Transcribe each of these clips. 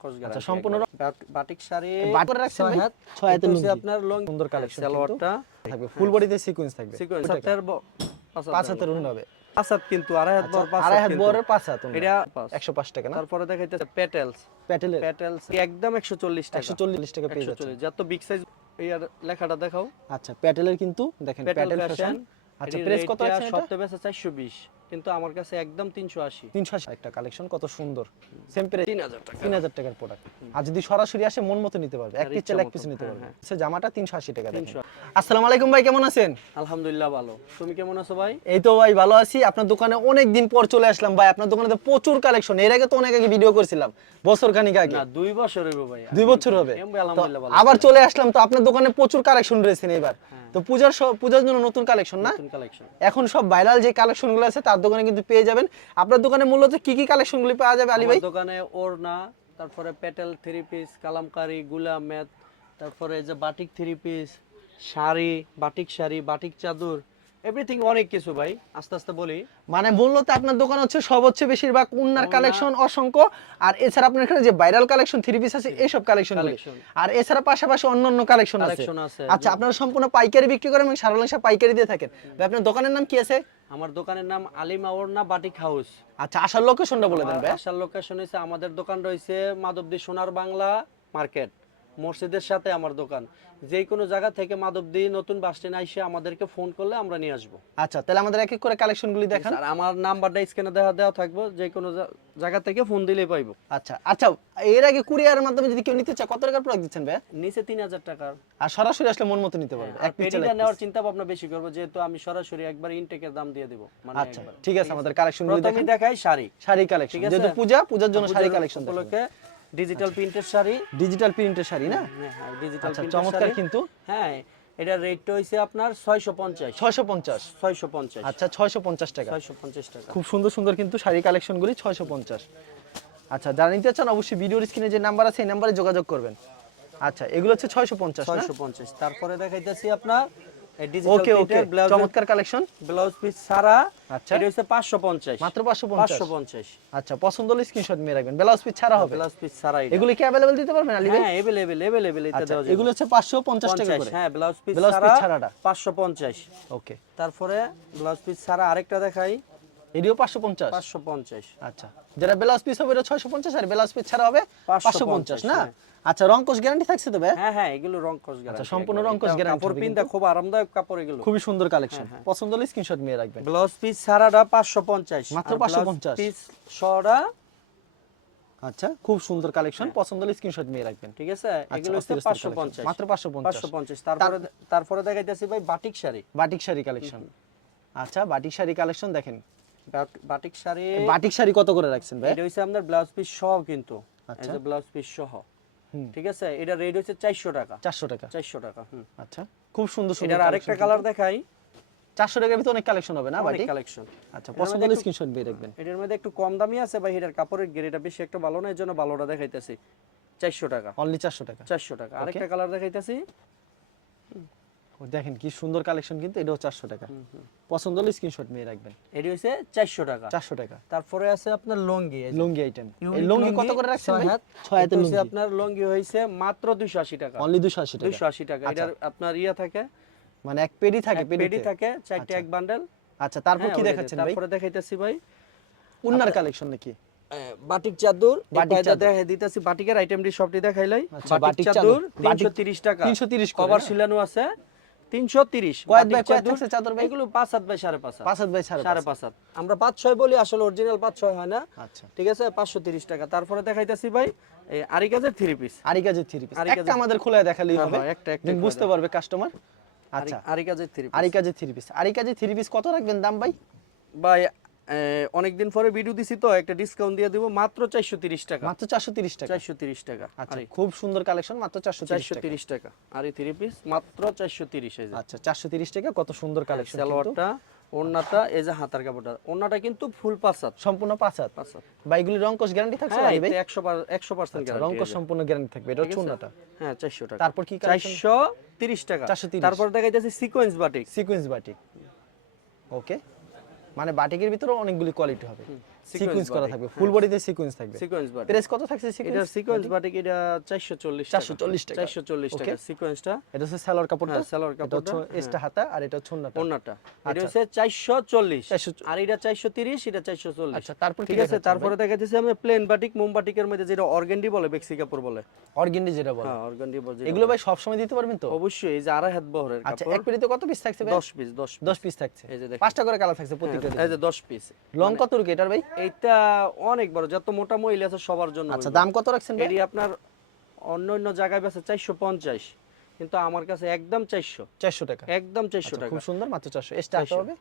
Guarantee আচ্ছা, সম্পূর্ণ batik sari batik রাখছেন ভাই? হাত ছয় হাতের এটা হচ্ছে লুঙ্গি। আপনার লং সুন্দর কিন্তু। সালোয়ারটা থাকবে ফুল বডিতে সিকোয়েন্স থাকবে। সিকোয়েন্স ওইটা পাঁচ হাতের উন্ন হবে। পাঁচ হাত কিন্তু আড়াই হাত বড় পাঁচ আচ্ছা, আড়াই হাত কিন্তু। পাঁচ হাত এটা পাঁচ। একশো পাঁচ টাকা না? তারপরে দেখাইতেছে পেটেলস প্যাটেলের পেটেলস একদম 140 টাকা? একশো চল্লিশ টাকা পেয়ে যাচ্ছে যত বিগ সাইজ এই আর লেখাটা দেখাও। আচ্ছা প্যাটেলের কিন্তু দেখেন প্যাটেল ফ্যাশন আচ্ছা প্রেস কত আছে এটা? সপ্তাহে 420 কিন্তু আমার কাছে একদম 380 তিনশো একটা কালেকশন কত সুন্দর। সেম প্রেস 3000 টাকা। তিন হাজার টাকার প্রোডাক্ট আর যদি সরাসরি আসে মন মতো নিতে পারবে। এক পিস চাইলে এক পিস নিতে হ্যাঁ, পারবে। হ্যাঁ। সে জামাটা তিনশো আশি টাকা দেখেন। 300 আসসালামু আলাইকুম ভাই কেমন আছেন? আলহামদুলিল্লাহ ভালো। তুমি কেমন আছো ভাই? এই তো ভাই ভালো আছি। আপনার দোকানে অনেক দিন পর চলে আসলাম ভাই। আপনার দোকানে তো প্রচুর কালেকশন এর আগে তো অনেক আগে ভিডিও করেছিলাম। বছর খানিক আগে। না দুই বছর হইব ভাই। দুই বছর হবে। আবার চলে আসলাম। তো আপনার দোকানে প্রচুর কালেকশন রয়েছে এবার? তো পূজার পূজার জন্য নতুন কালেকশন না? কালেকশন এখন সব ভাইরাল যে কালেকশনগুলো আছে তার দোকানে কিন্তু পেয়ে যাবেন। আপনার দোকানে মূলত কি কি কালেকশনগুলি পাওয়া যাবে আলী ভাই? দোকানে ওড়না তারপরে পেটেল থ্রি পিস কালামকারি গুলামেদ তারপরে যে batik three piece sari batik sari batik চাদর এভরিথিং অনেক কিছু ভাই আস্তে আস্তে বলি। মানে মূলত আপনার দোকান হচ্ছে সব হচ্ছে বেশিরভাগ উন্নার কালেকশন অসংখ্য। আর এছাড়া আপনার এখানে যে ভাইরাল কালেকশন থ্রি পিস আছে এইসব কালেকশন আর এছাড়া পাশাপাশি অন্যান্য কালেকশন আছে। আচ্ছা আপনারা সম্পূর্ণ পাইকারি বিক্রি করেন এবং সারা পাইকারি দিয়ে থাকেন। আপনার দোকানের নাম কি আছে? আমার দোকানের নাম আলিমা ওড়না বাটিক হাউস। আচ্ছা আসার লোকেশনটা বলে দেন ভাই। আসার লোকেশন হচ্ছে আমাদের দোকান রয়েছে মাধবদী সোনার বাংলা মার্কেট। মসজিদের সাথে আমার দোকান। যে কোনো জায়গা থেকে মাধবদী নতুন বাস স্ট্যান্ড আইসে আমাদেরকে ফোন করলে আমরা নিয়ে আসব। আচ্ছা তাহলে আমাদের এক এক করে কালেকশনগুলি দেখান। আর আমার নাম্বারটা স্ক্রিনে দেওয়া দেওয়া থাকব। যে কোনো জায়গা থেকে ফোন দিলেই পাইবো। আচ্ছা আচ্ছা এর আগে কুরিয়ারের মাধ্যমে যদি কেউ নিতে চায় কত টাকার প্রোডাক্ট দিচ্ছেন ভাই নিচে তিন হাজার টাকার আর সরাসরি আসলে মন মতো নিতে পারবে এক পিস পেটিটা নেওয়ার চিন্তা ভাবনা বেশি করব যেহেতু আমি সরাসরি একবার ইনটেকের দাম দিয়ে দেবো। মানে আচ্ছা ঠিক আছে আমাদের কালেকশনগুলি দেখাই শাড়ি। শাড়ি কালেকশন? যেহেতু পূজা পূজার জন্য শাড়ি কালেকশন উপলক্ষে ডিজিটাল প্রিন্টের শাড়ি। ডিজিটাল প্রিন্টের শাড়ি না? হ্যাঁ ডিজিটাল আচ্ছা প্রিন্টের চমৎকার কিন্তু। হ্যাঁ এটার রেটটা হইছে আপনার ছয়শো পঞ্চাশ। ছয়শো পঞ্চাশ। ছয়শো পঞ্চাশ। আচ্ছা ছয়শো পঞ্চাশ টাকা। ছয়শো পঞ্চাশ টাকা। খুব সুন্দর সুন্দর কিন্তু শাড়ি কালেকশনগুলি ছয়শো পঞ্চাশ। আচ্ছা যারা নিতে চান অবশ্যই ভিডিওর স্ক্রিনে যে নাম্বার আছে এই নাম্বারে যোগাযোগ করবেন। আচ্ছা এগুলো হচ্ছে ছয়শো পঞ্চাশ ছয়শো পঞ্চাশ। তারপরে দেখাইতেছি আপনার ওকে ওকে চমৎকার কালেকশন ব্লাউজ পিস ছাড়া আচ্ছা। এটা হচ্ছে মাত্র আচ্ছা পছন্দ হলে স্ক্রিনশট নিয়ে রাখবেন। ব্লাউজ পিস ছাড়া হবে? ব্লাউজ পিস ছাড়া এটা। এগুলি কি দিতে পারবেন আলী ভাই হ্যাঁ এটা আচ্ছা দেওয়া যাবে। এগুলো হচ্ছে টাকা করে। হ্যাঁ ব্লাউজ পিস ছাড়া ছাড়াটা। পাঁচশো পঞ্চাশ। ওকে তারপরে ব্লাউজ পিস ছাড়া আরেকটা দেখাই। এটিও পাঁচশো পঞ্চাশ। পাঁচশো পঞ্চাশ। আচ্ছা যেটা ব্লাউজ পিস হবে এটা ছয়শো পঞ্চাশ আর ব্লাউজ পিস ছাড়া হবে 550 পাঁচশো পঞ্চাশ না? হ্যাঁ। আচ্ছা রংকশ গ্যারান্টি থাকছে তো ভাই? হ্যাঁ হ্যাঁ এগুলো রং কস আচ্ছা, সম্পূর্ণ রং কস guarantee কাপড় পিনটা খুব আরামদায়ক কাপড় এগুলো। খুবই সুন্দর কালেকশন পছন্দ হলে স্ক্রিনশট নিয়ে রাখবেন। ব্লাউজ পিস ছাড়াটা পাঁচশো পঞ্চাশ মাত্র 550 পিস আচ্ছা খুব সুন্দর কালেকশন পছন্দ হলে স্ক্রিনশট নিয়ে রাখবেন। ঠিক আছে? আচ্ছা, এগুলো হচ্ছে অস্থির অস্থির পাঁচশো collection। পঞ্চাশ মাত্র পাঁচশো পঞ্চাশ। পাঁচশো পঞ্চাশ তারপরে তারপরে দেখাইতেছি ভাই batik sari. Batik sari collection আচ্ছা বাটিক শাড়ি কালেকশন দেখেন বাটিক শাড়ি। বাটিক শাড়ি কত করে রাখছেন ভাই? এটা আপনার ব্লাউজ পিস সহ কিন্তু। আচ্ছা। ব্লাউজ পিস সহ। ঠিক আছে? এটা রেট হচ্ছে চারশো টাকা। চারশো টাকা। চারশো টাকা হুম। আচ্ছা। খুব সুন্দর সুন্দর এটার আরেকটা কালার দেখাই। চারশো টাকার ভিতরে অনেক কালেকশন হবে না বাটিক? কালেকশন আচ্ছা পছন্দ হলে স্ক্রিনশট দিয়ে রাখবেন। এটার মধ্যে একটু কম দামি আছে ভাই এটার কাপড়ের গ্রেডটা বেশি একটা ভালো না এর জন্য ভালোটা দেখাইতেছি। চারশো টাকা। অনলি চারশো টাকা। চারশো টাকা। আরেকটা কালার দেখাইতেছি। দেখেন কি সুন্দর কালেকশন কিন্তু এটাও চারশো টাকা। পছন্দ হলে স্ক্রিনশট নিয়ে রাখবেন। এটি হচ্ছে চারশো টাকা। চারশো টাকা। তারপরে আছে আপনার লঙ্গি। লুঙ্গি আইটেম লুঙ্গি কত করে রাখছেন ছয় ভাই হাত। ছয় হচ্ছে লুঙ্গি। আপনার লঙ্গি হয়েছে মাত্র দুইশো আশি টাকা। অনলি দুশো আশি টাকা। দুইশো আশি টাকা। এটার আপনার ইয়া থাকে? মানে এক পেডি থাকে পেডি থাকে চারটে এক বান্ডেল আচ্ছা তারপর কি দেখাচ্ছেন ভাই? তারপরে দেখাইতেছি ভাই। উন্নার কালেকশন নাকি? বাটিক চাদর বাটিক চাদর। দেখাই দিতেছি বাটিকের আইটেমটি সবটি দেখাইলাই আচ্ছা, বাটিক চাদর। চাদর বাটিক- 330 টাকা। 330 করে কভার? সিলানো আছে। 330 কয়েক বাই কয়েক থাকছে চাদর ভাই? এগুলো 5 হাত বাই 5.5 হাত পাঁচ হাত বাই সাড়ে সাড়ে পাঁচ। পাঁচ হাত আমরা 5 6 বলি আসলে অরিজিনাল 5 6 হয় না। আচ্ছা। ঠিক আছে? 530 টাকা। তারপরে দেখাইতেছি ভাই এই আরিকাজের থ্রি পিস আরি কাজের থ্রি পিস একটা আমাদের খোলা দেখালেই হ্যাঁ, হবে। একটা- একটা বুঝতে পারবে কাস্টমার আচ্ছা। আরিকাজের থ্রি পিস আরিকাজের থ্রি পিস আরিকাজের থ্রি পিস কত রাখবেন দাম ভাই? ভাই অনেক দিন পরে ভিডিও দিছি তো একটা ডিসকাউন্ট দিয়ে দিব মাত্র 430 টাকা। মাত্র চারশো তিরিশ টাকা? 430 টাকা। আচ্ছা খুব সুন্দর কালেকশন মাত্র চারশো তিরিশ টাকা। আর এই থ্রি পিস মাত্র 430 এই যে। আচ্ছা চারশো তিরিশ টাকা কত সুন্দর কালেকশন সালোয়ারটা ওড়নাটা এই যে হাতার কাপড়টা। ওড়নাটা কিন্তু ফুল পাঁচ সম্পূর্ণ পাঁচ হাত বাইগুলি রংকশ গ্যারান্টি থাকছে হ্যাঁ ভাই? এতে 100 100% গ্যারান্টি রংকশ সম্পূর্ণ গ্যারান্টি থাকবে এটা হচ্ছে উন্নাটা হ্যাঁ 400 টাকা। তারপর কি collection? 430 টাকা। 430 তারপর দেখাইতেছি sequence batik sequence batik okay মানে বাটিকের ভিতরে অনেকগুলি কোয়ালিটি হবে। সিকোয়েন্স করা থাকবে হ্যাঁ। ফুল বডিতে সিকোয়েন্স থাকবে। সিকোয়েন্স বাটিক প্রাইস কত থাকছে এটা সিকোয়েন্স সিকোয়েন্স বাটিক এটা 440 440 টাকা। 440 টাকা। সিকোয়েন্সটা এটা হচ্ছে সালোয়ার কাপড়টা। হ্যাঁ, সালোয়ার এটা কাপড়টা, হচ্ছে এক্সট্রা হাতা আর এটা হচ্ছে ওন্নাটা। ওন্নাটা। এটা আচ্ছা। হচ্ছে 440 440 আর এটা 430 এটা 440 আচ্ছা তারপর ঠিক আছে? তারপরে দেখা যাচ্ছে প্লেন বাটিক মোম বাটিকের মধ্যে যেটা অর্গেন্ডি বলে বেক্সি কাপড় বলে। অর্গেন্ডি যেটা বলে। হ্যাঁ অর্গেন্ডি বলে এগুলো ভাই সব সময় দিতে পারবেন তো? অবশ্যই এই যে আড়াই হাত বহরের আচ্ছা এক পেটিতে কত পিস থাকছে ভাই? 10 পিস 10 10 পিস থাকছে। এই যে দেখেন। পাঁচটা করে কালার থাকছে প্রত্যেকটা এই যে 10 পিস লং কত রুকে এটার ভাই? এইটা অনেক বড় যত মোটা মহিলা আছে সবার জন্য আচ্ছা দাম কত রাখছেন এটি আপনার অন্য অন্য জায়গায় বেচে 450 কিন্তু আমার কাছে একদম 400 400 টাকা। একদম 400 আচ্ছা, টাকা। খুব সুন্দর মাত্র 400 এক্সট্রা 400 হবে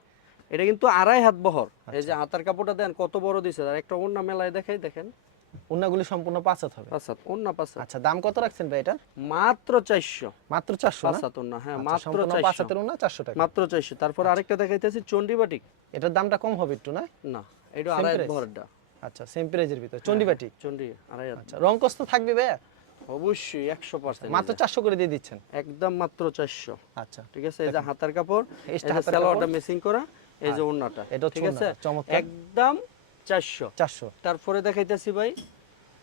এটা কিন্তু আড়াই হাত বহর। এই আচ্ছা। যে হাতার কাপড়টা দেন কত বড় দিছে। আর একটা অন্য মেলায় দেখাই দেখেন। ওন্নাগুলি সম্পূর্ণ পাঁচ হাত হবে। পাঁচ হাত অন্য পাঁচ আচ্ছা দাম কত রাখছেন ভাই এটা? মাত্র 400 মাত্র 400 পাঁচ না হাত অন্য হ্যাঁ আচ্ছা, মাত্র সম্পূর্ণ পাঁচ 400 হাতের ওন্না 400 টাকা। মাত্র 400 তারপর আরেকটা দেখাইতেছি চন্ডি বাটিক। এটার দামটা কম হবে একটু না? না। এটা আড়াই হাত আচ্ছা সেম প্রাইজের ভিতর। চন্ডিবাটি চন্ডি আড়াই হাত আচ্ছা রং কষ্ট থাকবে ভাই অবশ্যই 100% মাত্র 400 করে দিয়ে দিচ্ছেন? একদম মাত্র 400 আচ্ছা ঠিক আছে? এই যে হাতার কাপড় এই Extra যে হাতার সালোয়ারটা মেসিং করা এই যে ওন্নাটা এটা ঠিক আছে? একদম 400 400 তারপরে দেখাইতেছি ভাই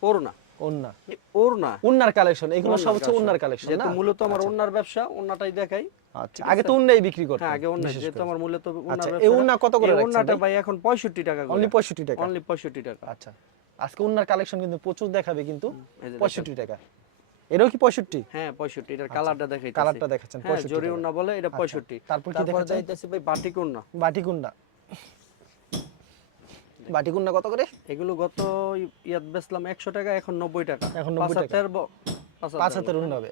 ওড়না। ওড়না। উন্নার কালেকশন এগুলো সব হচ্ছে। কালেকশন মূলত আমার ওন্নার ব্যবসা ওন্নাটাই দেখাই। আচ্ছা আগে তো উন্নাই বিক্রি করতেন হ্যাঁ আগে বিশেষ যেহেতু আমার মূলত ওন্নার আচ্ছা, এই ওড়না কত করে রাখছেন? ওন্নাটা ভাই? এখন 65 টাকা করে। অনলি 65 টাকা? অনলি 65 টাকা। আচ্ছা আজকে উন্নার কালেকশন কিন্তু প্রচুর দেখাবে কিন্তু 65 টাকা। এটাও কি 65 হ্যাঁ 65 এটার কালারটা আচ্ছা, কালারটা দেখাচ্ছেন, হ্যাঁ 65 জরি টাকা। ওন্না বলে এটা আচ্ছা, 65 তারপর কি দেখাচ্ছেন? দেখাইতেছি ভাই বাটিক ওন্না বাটিক উন্না বাটিক উন্না কত করে? এগুলো গত ইয়াত বেচলাম 100 টাকা এখন 90 টাকা। এখন 90 পাঁচ টাকা। পাঁচ হাতের উন্না হবে।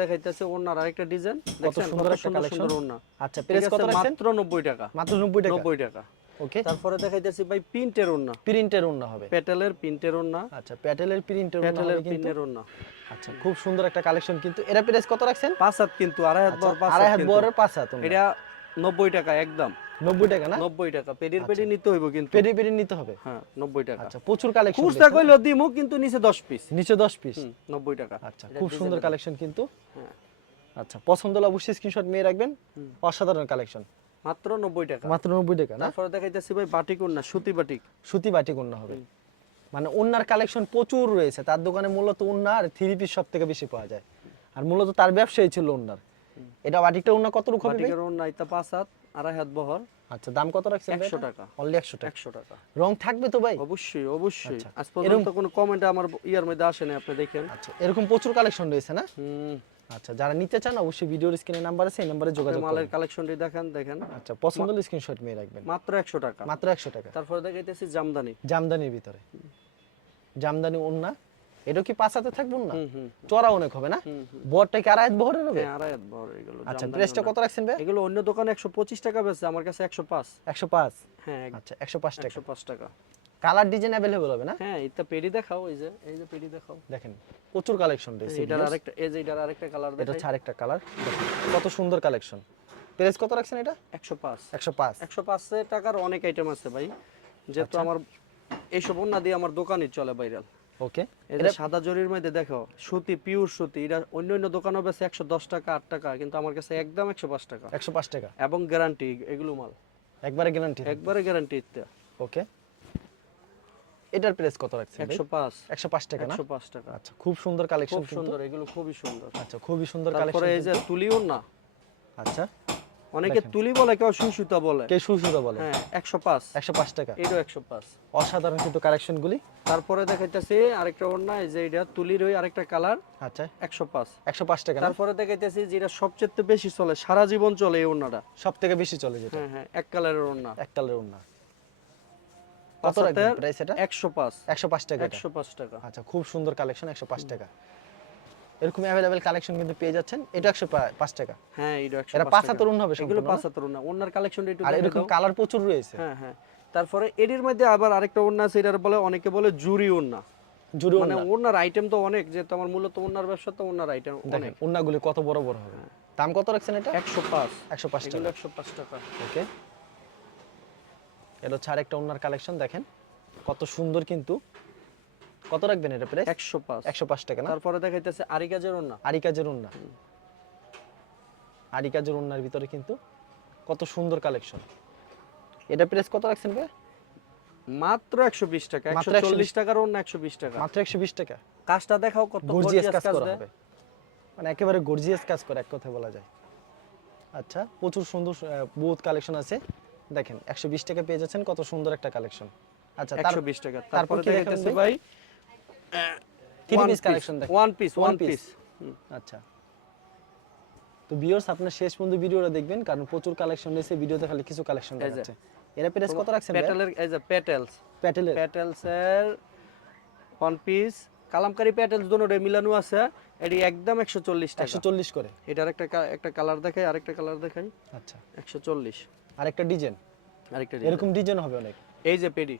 দেখাইতেছে ওন্নার আরেকটা ডিজাইন। কত সুন্দর একটা কালেকশন আচ্ছা প্রাইস কত রাখছেন? মাত্র 90 টাকা। মাত্র 90 টাকা। 90 টাকা। ওকে তারপরে দেখাইতেছি ভাই প্রিন্টের ওন্না প্রিন্টের উন্না হবে। পেটেলের প্রিন্টের ওন্না আচ্ছা প্যাটেলের প্রিন্টের হবে কিন্তু প্রিন্টের ওন্না আচ্ছা খুব সুন্দর একটা কালেকশন কিন্তু। এরা প্রাইস কত রাখছেন? পাঁচ হাত কিন্তু আড়াই হাত আচ্ছা, বড় পাঁচ হাত। পাঁচ হাত এটা 90 টাকা একদম। 90 টাকা না? 90 টাকা। পেডির পেডি নিতে হইব কিন্তু। পেডি পেডি নিতে হবে? হ্যাঁ 90 টাকা। আচ্ছা প্রচুর কালেকশন খুচরা কইলো দিমু কিন্তু নিচে 10 পিস নিচে 10 পিস 90 টাকা। আচ্ছা খুব সুন্দর কালেকশন কিন্তু। হ্যাঁ। আচ্ছা পছন্দ হলে অবশ্যই স্ক্রিনশট নিয়ে রাখবেন। অসাধারণ কালেকশন মাত্র 90 টাকা। মাত্র 90 টাকা না? তারপরে দেখাইতেছি ভাই বাটিক ওন্না সুতি বাটিক। সুতি বাটি উন্না হবে। মানে উন্নার কালেকশন প্রচুর রয়েছে। তার দোকানে মূলত উন্না আর থ্রি পিস সব থেকে বেশি পাওয়া যায়। আর মূলত তার ব্যবসাই ছিল উন্নার এটা বাটিকটা উন্না কত রকম হবে বাটিকের ওন্না ইতা পাঁচ হাত। আড়াই হাত বহর। আচ্ছা দাম কত রাখছেন 100 টাকা। অনলি 100 টাকা। 100 টাকা। রং থাকবে তো ভাই? অবশ্যই অবশ্যই। আচ্ছা, আজ পর্যন্ত কোনো কমেন্ট আমার ইয়ার মধ্যে আসে না আপনি দেখেন। আচ্ছা এরকম প্রচুর কালেকশন রয়েছে না? হুম। আচ্ছা যারা নিতে চান অবশ্যই ভিডিওর স্ক্রিনে নাম্বার আছে এই নাম্বারে যোগাযোগ মালের কালেকশনটি দেখেন দেখেন। আচ্ছা পছন্দ হলে স্ক্রিনশট নিয়ে রাখবেন। মাত্র 100 টাকা। মাত্র 100 টাকা। তারপরে দেখাইতেছি জামদানি। জামদানির ভিতরে। জামদানি উন্না এটা কি পাঁচ হাতে থাকবে না? চড়া অনেক হবে না। বড়টা কি আড়াই হাত বহরের হবে হ্যাঁ আড়াই বহর এগুলো আচ্ছা প্রেসটা কত রাখছেন ভাই? এগুলো অন্য দোকানে 125 টাকা বেচে আমার কাছে 105 একশো পাঁচ? হ্যাঁ আচ্ছা একশো পাঁচ টাকা। 105 টাকা। কালার ডিজাইন অ্যাভেলেবল হবে না? হ্যাঁ এটা পেডি দেখাও এই যে এই যে পেডি দেখাও। দেখেন প্রচুর কালেকশন রয়েছে এটার আরেকটা এই যে এটার আরেকটা কালার এটা হচ্ছে আরেকটা কালার কত সুন্দর কালেকশন প্রাইস কত রাখছেন এটা? 105 একশো পাঁচ। 105 টাকার অনেক আইটেম আছে ভাই। যেহেতু আমার এইসব ওন্না দিয়ে আমার দোকানই চলে ভাইরাল। ওকে। এটা সাদা জরির মধ্যে দেখো সুতি পিওর সুতি এটা অন্য অন্য দোকানে বেশি একশো দশ টাকা আট টাকা কিন্তু আমার কাছে একদম একশো পাঁচ টাকা। একশো পাঁচ টাকা? এবং গ্যারান্টি এগুলো মাল। একবারে গ্যারান্টি একবারে গ্যারান্টি ওকে। এটার প্রাইস কত রাখছেন একশো পাঁচ। একশো পাঁচ টাকা না? একশো পাঁচ টাকা। আচ্ছা খুব সুন্দর কালেকশন খুব সুন্দর এগুলো খুবই সুন্দর। আচ্ছা খুবই সুন্দর তারপরে এই যে তুলিও না। আচ্ছা। অনেকে তুলি বলে কেউ সুসুতা বলে। কে সুসুতা বলে। হ্যাঁ একশো পাঁচ। একশো পাঁচ টাকা। এটাও একশো পাঁচ। অসাধারণ কিন্তু কালেকশন গুলি তারপরে দেখাইতেছি আরেকটা ওড়না এই যে এটা তুলির ওই আরেকটা কালার। আচ্ছা। একশো পাঁচ। একশো পাঁচ টাকা না? তারপরে দেখাইতেছি যেটা সবচেয়ে বেশি চলে সারা জীবন চলে এই ওড়নাটা। সব থেকে বেশি চলে যেটা। হ্যাঁ হ্যাঁ এক কালারের ওড়না। এক কালারের ওন্না কত রাখবেন প্রাইস এটা? একশো পাঁচ। একশো পাঁচ টাকা এটা। একশো পাঁচ টাকা। আচ্ছা খুব সুন্দর কালেকশন একশো পাঁচ টাকা। এরকম অ্যাভেলেবেল কালেকশন কিন্তু পেয়ে যাচ্ছেন। এটা একশো পাঁচ টাকা। হ্যাঁ এটা একশো এটা পাঁচ হাতের হবে এগুলো সম্পূর্ণ পাঁচ না? হাতের কালেকশনটা একটু আর এরকম কালার প্রচুর রয়েছে। হ্যাঁ হ্যাঁ। তারপরে এটির মধ্যে আবার আরেকটা ওড়না আছে এটার বলে অনেকে বলে জুরি ওড়না। জুড়ে মানে ওড়নার আইটেম তো অনেক যেহেতু আমার মূলত ওড়নার ব্যবসা তো ওড়নার আইটেম অনেক। উন্নাগুলি কত বড় বড় হবে। দাম কত রাখছেন এটা? একশো পাঁচ। একশো পাঁচ টাকা। একশো পাঁচ টাকা। ওকে। এটা হচ্ছে আরেকটা উন্নার কালেকশন দেখেন। কত সুন্দর কিন্তু কত রাখবেন এটা প্রাইস একশো পাঁচ। একশো পাঁচ টাকা না? তারপরে দেখাইতেছে আরি কাজের ওড়না আরি কাজের উন্না। আরি কাজের উন্নার ভিতরে কিন্তু কত সুন্দর কালেকশন এটা প্রাইস কত রাখছেন ভাই মাত্র একশো বিশ টাকা। মাত্র একশো 120 চল্লিশ টাকার অন্য একশো বিশ টাকা। মাত্র একশো বিশ টাকা। কাজটা দেখাও কত গর্জিয়াস কাজ করা হবে। মানে একেবারে গর্জিয়াস কাজ করে এক কথা বলা যায়। আচ্ছা প্রচুর সুন্দর বহুত কালেকশন আছে। দেখেন একশো বিশ টাকা পেয়ে যাচ্ছেন কত সুন্দর একটা কালেকশন আচ্ছা তার একশো বিশ টাকা। তারপরে কি দেখাইতেছে ভাই? Three piece collection one piece one piece আচ্ছা। তো ভিউয়ার্স আপনার শেষ পর্যন্ত ভিডিওটা দেখবেন কারণ প্রচুর কালেকশন রয়েছে ভিডিওতে খালি কিছু কালেকশন এই এরা প্রাইস কত রাখছেন প্যাটেলের এই যে প্যাটেলস প্যাটেলের প্যাটেলসের ওয়ান পিস কালামকারি প্যাটেলস দুটোরে মিলানো আছে। এটি একদম একশো চল্লিশ টাকা। একশো চল্লিশ করে। এটার একটা একটা কালার দেখাই আরেকটা কালার দেখাই। আচ্ছা। একশো চল্লিশ। আর একটা ডিজাইন। আরেকটা এরকম ডিজাইন হবে অনেক। এই যে পেডি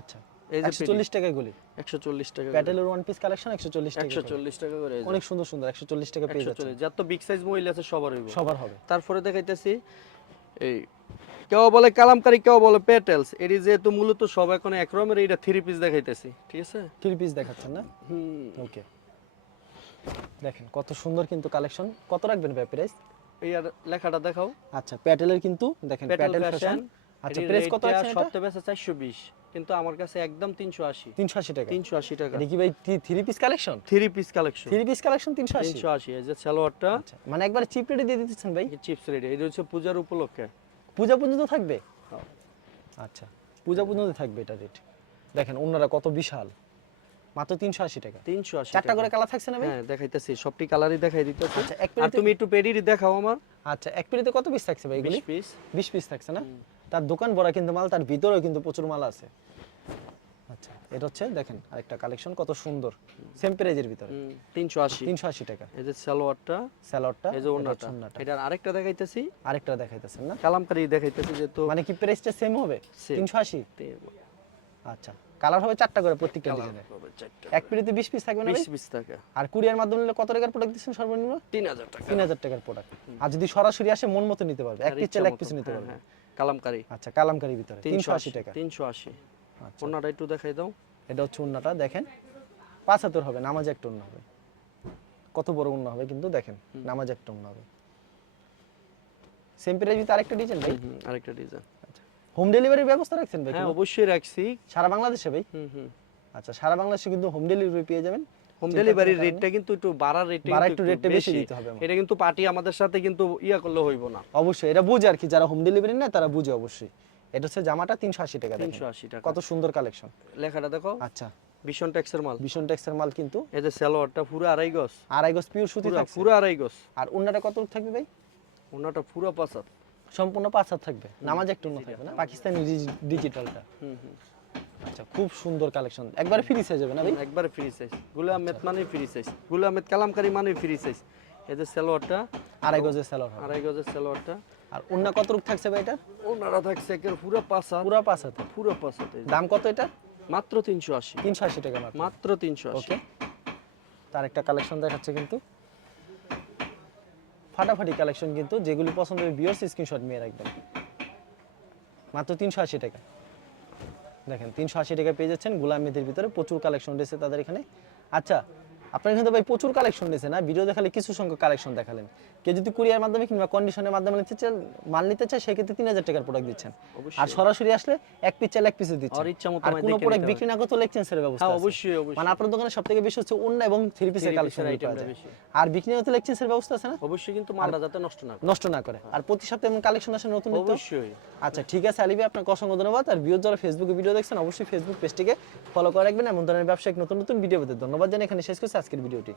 আচ্ছা। এই যে একশো চল্লিশ টাকায় গুলি। একশো চল্লিশ টাকা প্যাটেলের ওয়ান পিস কালেকশন একশো চল্লিশ টাকা একশো চল্লিশ টাকা করে অনেক সুন্দর সুন্দর একশো চল্লিশ টাকা পেয়ে যাচ্ছে চল্লিশ। বিগ সাইজ মহিলা আছে সবার হইব। সবার হবে। তারপরে দেখাইতেছি এই কেউ বলে কালামকারি কেউ বলে পেটেলস এটি যেহেতু মূলত সব এখন এক রকমের এটা থ্রি পিস দেখাইতেছি। ঠিক আছে? থ্রি পিস দেখাচ্ছেন না? হুম। ওকে দেখেন কত সুন্দর কিন্তু কালেকশন কত রাখবেন ভাই প্রাইস এই আর লেখাটা দেখাও। আচ্ছা প্যাটেলের কিন্তু দেখেন প্যাটেল ফ্যাশন আচ্ছা প্রাইস কত রাখছেন এটা? বেচে চারশো বিশ কিন্তু আমার কাছে একদম তিনশো আশি। 380 টাকা। তিনশো আশি টাকা। এটা কি ভাই three piece collection? Three piece collection. Three piece collection 380 তিনশো আশি এই যে সালোয়ারটা। আচ্ছা মানে একবার চিপ রেটে দিয়ে দিতেছেন ভাই? চিপস রেডি এটা হচ্ছে পূজার উপলক্ষে। পূজা পর্যন্ত থাকবে? হ্যাঁ। আচ্ছা পূজা পর্যন্ত থাকবে এটা রেট দেখেন অন্যরা কত বিশাল। মাত্র 380 টাকা। তিনশো আশি চারটা করে কালার থাকছে না ভাই? হ্যাঁ দেখাইতেছি সবটি কালারই দেখাই দিতেছি। আচ্ছা, এক আর তুমি একটু পেডির দেখাও আমার। আচ্ছা এক পেটিতে কত পিস থাকছে ভাই এগুলি? বিশ পিস 20 পিস থাকছে না? তার দোকান ভরা কিন্তু মাল তার ভিতরেও কিন্তু প্রচুর মাল আছে। আচ্ছা এটা হচ্ছে দেখেন আরেকটা কালেকশন কত সুন্দর। সেম প্রাইজের ভিতরে। তিনশো আশি। 380 টাকা। এই যে সালোয়ারটা স্যালাডটা এই যে ওনাটা এটার আরেকটা দেখাইতেছি। আরেকটা দেখাইতেছেন না? কালামকারি দেখাইতেছি যে তো মানে কি প্রাইসটা সেম হবে? 380 আচ্ছা কালার হবে চারটা করে প্রত্যেকটা ডিজাইনের এক পিড়িতে 20 পিস থাকবে না ভাই? বিশ পিস টাকা আর কুরিয়ার মাধ্যমে নিলে কত টাকার প্রোডাক্ট দিচ্ছেন সর্বনিম্ন? তিন হাজার টাকা। তিন হাজার টাকার প্রোডাক্ট আর যদি সরাসরি আসে মন মতো নিতে পারবে। এক পিস চাইলে এক পিস নিতে হ্যাঁ, পারবে। হ্যাঁ। কালামকারি। আচ্ছা কালামকারি ভিতরে তিনশো তিনশো আশি আশি টাকা। তিনশো আশি। আচ্ছা। ওনাটা একটু দেখাই দাও। এটা হচ্ছে উন্নাটা দেখেন। পাঁচ হাতের হবে নামাজ একটা উন্না হবে। কত বড় উন্না হবে কিন্তু দেখেন নামাজ একটা উন্না হবে। সেম প্রাইস ভিতরে আরেকটা ডিজাইন ভাই। আরেকটা ডিজাইন আচ্ছা। হোম ডেলিভারির ব্যবস্থা রাখছেন ভাই হ্যাঁ অবশ্যই রাখছি। সারা বাংলাদেশে ভাই? হুম হুম। আচ্ছা সারা বাংলাদেশে কিন্তু হোম ডেলিভারি পেয়ে যাবেন। হোম ডেলিভারির রেটটা কিন্তু একটু বাড়ার রেট একটু রেটটা বেশি দিতে হবে এটা কিন্তু পার্টি আমাদের সাথে কিন্তু ইয়া করলে হইব না। অবশ্যই এটা বুঝে আর কি যারা হোম ডেলিভারি নেয় তারা বুঝে অবশ্যই। এটা হচ্ছে জামাটা তিনশো আশি টাকা দেখেন। তিনশো আশি টাকা। কত সুন্দর কালেকশন লেখাটা দেখো। আচ্ছা। ভীষণ ট্যাক্সের মাল। ভীষণ টেক্সের মাল কিন্তু। এই যে সালোয়ারটা পুরো আড়াই গজ। আড়াই গজ পিওর সুতি থাকছে। পুরো আড়াই গজ। আর অন্যটা কত থাকবে ভাই? ওনাটা পুরো পাসাত সম্পূর্ণ পাঁচ থাকবে। নামাজ একটু অন্য থাকবে না? পাকিস্তানি ডিজিটালটা হুম হুম। আচ্ছা খুব সুন্দর কালেকশন একবারে ফ্রি হয়ে যাবে না ভাই? একবারে ফ্রি সাইজগুলা আহমেদ মানে ফ্রি সাইজগুলা আহমেদ কালামকারি মানে ফ্রি সাইজ এই যে সালোয়ারটা আড়াই গজের হবে। আড়াই গজের সালোয়ারটা। আর অন্য কত রূপ থাকছে ভাই এটা ওনারা থাকছে একের পুরো পাসাত পুরো পাঁচ হাতে। পুরো পাসাত দাম কত এটা মাত্র তিনশো আশি। তিনশো আশি টাকা মাত্র। মাত্র তিনশো আশি। ওকে। তার একটা কালেকশন দেখাচ্ছে কিন্তু। ফাটাফাটি কালেকশন কিন্তু যেগুলি পছন্দ হবে বিয়ার্স স্ক্রিনশট নিয়ে রাখবেন। মাত্র তিনশো আশি টাকা। দেখেন, তিনশো আশি টাকা পেয়ে যাচ্ছেন। গোলাম মেদের ভিতরে প্রচুর কালেকশন রয়েছে তাদের এখানে। আচ্ছা আপনার এখানে তো ভাই প্রচুর কালেকশন রয়েছে না? ভিডিও দেখালে কিছু সংখ্যক কালেকশন দেখালেন। কেউ যদি কুরিয়ার মাধ্যমে কিংবা কন্ডিশনের মাধ্যমে নিতে চান মাল নিতে চায় সেক্ষেত্রে তিন হাজার টাকার প্রোডাক্ট দিচ্ছেন। আর সরাসরি আসলে এক পিস চাইলে এক পিসে দিচ্ছেন। আর আমায় কোনো প্রোডাক্ট বিক্রি না করতে এক্সচেঞ্জের ব্যবস্থা হ্যাঁ অবশ্যই মানে আপনার দোকানে সব থেকে বেশি হচ্ছে অন্য এবং থ্রি পিসের কালেকশন। আর বিক্রি না হতে এক্সচেঞ্জের ব্যবস্থা আছে না? অবশ্যই কিন্তু মালটা যাতে নষ্ট না নষ্ট না করে। আর প্রতি সপ্তাহে এমন কালেকশন আসে নতুন নিত্য? অবশ্যই। আচ্ছা ঠিক আছে আলিবি আপনাকে অসংখ্য ধন্যবাদ। আর ভিডিও যারা ফেসবুকে ভিডিও দেখছেন অবশ্যই ফেসবুক পেজটিকে ফলো করে রাখবেন। এমন ধরনের ব্যবসায়িক নতুন নতুন ভিডিও পেতে ধন্যবাদ জানিয়ে এখানে শেষ করছি। আজকের ভিডিওটি।